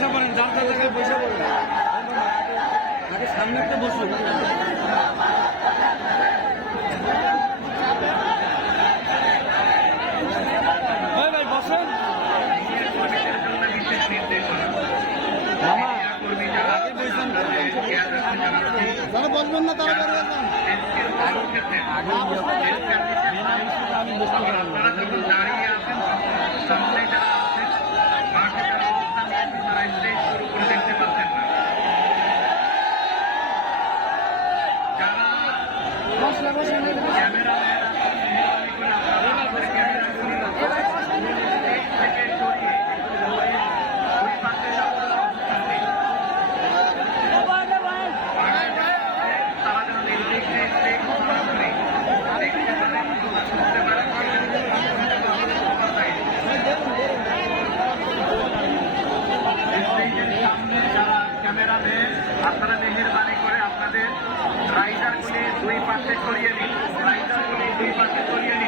আপনার জায়গায় বসে বলুন আগে সামনে একটা বসুন। ভাই ভাই বসেন। মামা যারা বসবেন না তারা বেরিয়ে যান। আমি বুঝতে পারলাম ক্যামেরাম্যান পাশে সরিয়ে নিন রাইটার দুই পাশে সরিয়ে নিন